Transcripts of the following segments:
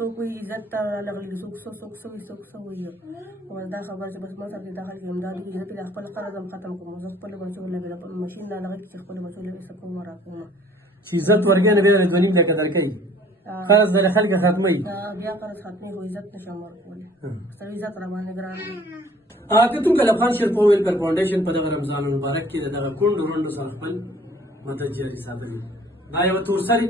څوک وایي عزت ته راغلي څوک څه وایي څوک څه وایي دا خبره چې بس ما سره کې دا خلک امداد وکړي زه پرې خپل قرض هم ختم کړم زه خپلو بچو لګوم مشین دا دغه چې خپلو بچو لګوي څه کوم راکوم چې عزت ورکوي نو بیا د 2.5 لکه درکوي قرض د خلک ختموي بیا قرض ختموي خو عزت نشم ورکولی سره عزت را باندې ګران دی که ته کله افغان شیرپور ویلفیر فاونډیشن په دغه رمضان المبارک کې د دغه کونډو رونډو سره خپل مدد جاري ساتلی دا یوه تورسري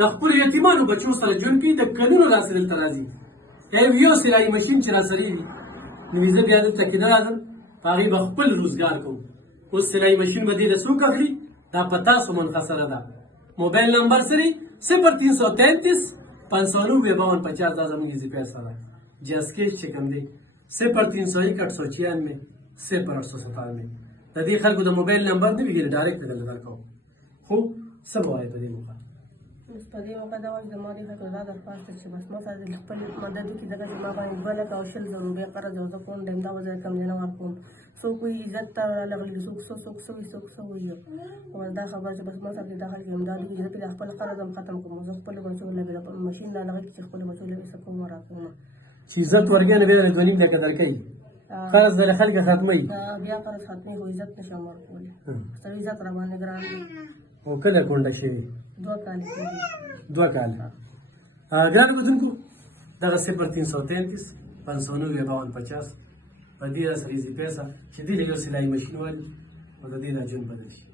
د خپلو یتیمانو بچو سره ژوند کوي د کلونو راسره دلته راځي یو سلایي مشین چې راسره وي نو زه بیا دلته کې نه راځم په هغې به خپل روزګار کوم اوس سلایي مشین به دې نه څوک اخلي دا په تاسو منحصره ده موبایل نمبر سره 0333 590 5250 دا زموږ ایزي پیسه ده جاسکیش چې کوم دی 0301 896 0897 د دې خلکو د موبایل نمبر نه ویل ډایرکټ دلته درکو خو څه وایي په دې موقع اوس په دې موقع دا وایي زما دې خلکو دا درخواست چې بس ما سره د خپل مدد وکړي ځکه چې ما باندې 2 لکه او 100 زره روپۍ قرض او زه کوم ډیم دا وزر کم نه ورکوم څوک وایي عزت ته راغلي څوک څه وایي دا خبره چې بس ما سره کې دا خلک امداد وکړي زه پرې خپل قرض هم ختم کړم زه خپلو بچو لګوم مشین دا دغه چې خپلو بچو لګوي څه کوم راکوم چې عزت ورکوي نو بیا د 2.5 لکه درکوي قرض د خلک ختموي بیا قرض ختموي خو عزت نشم ورکولی سره عزت را باندې ګران دی او کله کونډه شوې 2 کاله کېږي 2 کاله ګرانو کتونکو دغه 0333 590 5250 په دې سره ایزي پیسه چې دې له یو سلایي مشین والي او د دې نه ژوند بدل شي